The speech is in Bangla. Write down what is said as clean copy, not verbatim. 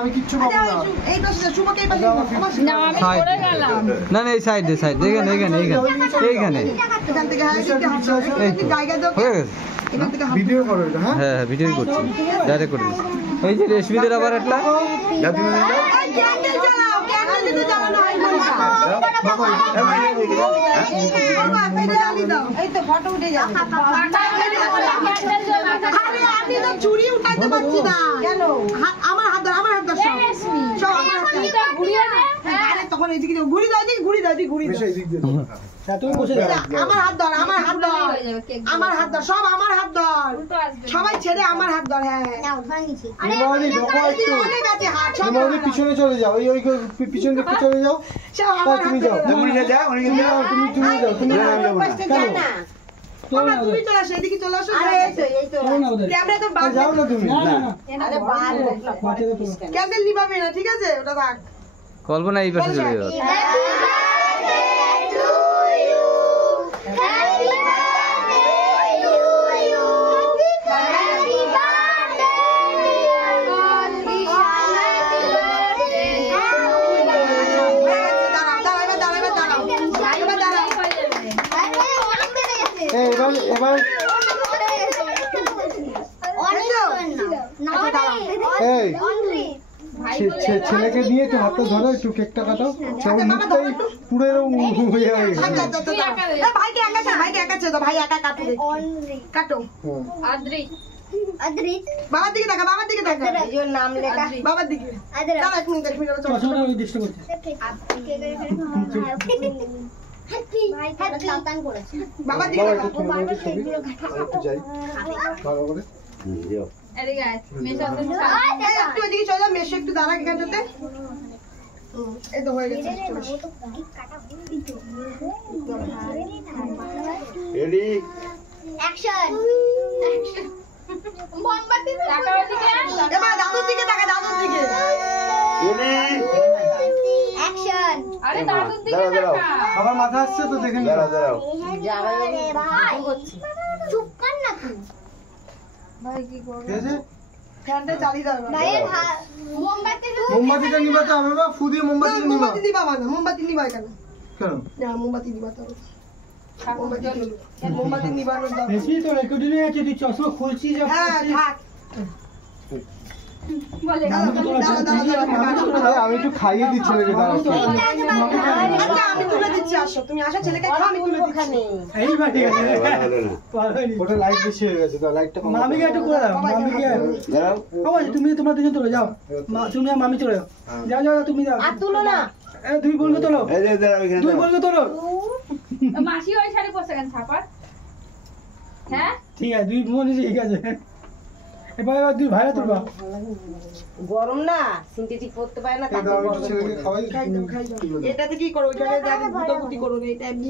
আমি কিচ্ছু পাবো না। এই পাশে শুভকে এই পাশে না আমি পড়ে গেলাম। না না এই সাইডে এইখানে এখান থেকে এই জায়গা দাও হয়ে গেছে ভিডিও করো এটা। হ্যাঁ ভিডিও করছি ডাইরেক্ট করে দিচ্ছি। এই যে রেশমিদের আবার একটা ক্যান্ডেল জ্বালাও ক্যান্ডেল দিতে জ্বালানো হয় না বাবা এই তো ফটো উঠে যাবে। আরে আমি তো চুরি উঠাইতে পারছি না কেন আমার হাত ধর সব আমার হাত ঘুরিয়ে দে। আরে তখন এইদিকে ঘুরি দাও তুমি বসে যাও। আমার হাত ধর সব আমার হাত ধর সবাই ছেড়ে আমার হাত ধর। হ্যাঁ অনেক আছে হাত সব পিছনে চলে যাও ওই পিছন দিকে চলে যাও তুমি যাও তুমি যাও তুমি চলে আসো এদিকে চলে আসো। ক্যামেরা তো যাও না তুমি ক্যান্ডেল নিভাবে না ঠিক আছে ওটা রাখ। কল্পনা এই পাশে চলে যাও। এবার ছেলেকে নিয়ে একটু হাতটা ধরো একটু কেকটা কাটাও মুখটাই পুরো হয়ে গেছে। ভাইকে একা দাও ভাই একা কাটো বাবার দিকে দেখা নাম লেখা বাবার দিকে এক মিনিট বাবার দিকে একটু এদিকে চলে যাও মেশো একটু দাঁড়া এখানটাতে। এই তো হয়ে গেছে এবার দাদুর দিকে তাকা দাদুর দিকে সবার মাথা আসছে তো দেখে নিও। মোমবাতিটা নিবা তো আমি ফু দিয়ে মোমবাতি দিবা না মোমবাতি নিবা কেন কেন মোমবাতি দিবা তো মোমবাতি নিবা না তো রেকর্ডিং এ আছে তুই চশমা খুলছি যে হ্যাঁ থাক আমি একটু খাইয়ে দিচ্ছি আমি তুলে দিচ্ছি আসো তুমি আসো ছেলেকে খাও আমি তুলে দিচ্ছি এইবার ঠিক আছে ওটা লাইট বেশি হয়ে গেছে তো লাইটটা কম মামিকে একটু করে দাও মামিকে দাও তুমি তোমরা দুজন চলে যাও তুমি আর মামি চলে যাও যাও তুমি যাও আর তুলো না দুই বলকে তোলো দুই বলকে তোলো মাসি ওই শাড়ি পরছে কেন ছাপার হ্যাঁ ঠিক আছে দুই বোন ঠিক আছে এবার দুই ভাইরা তুলবা গরম না সিনথেটিক পড়তে পারে না তাতে গরম এটাতে কি করো ওইখানে যাবে গুটাগুটি করো এটা এমনি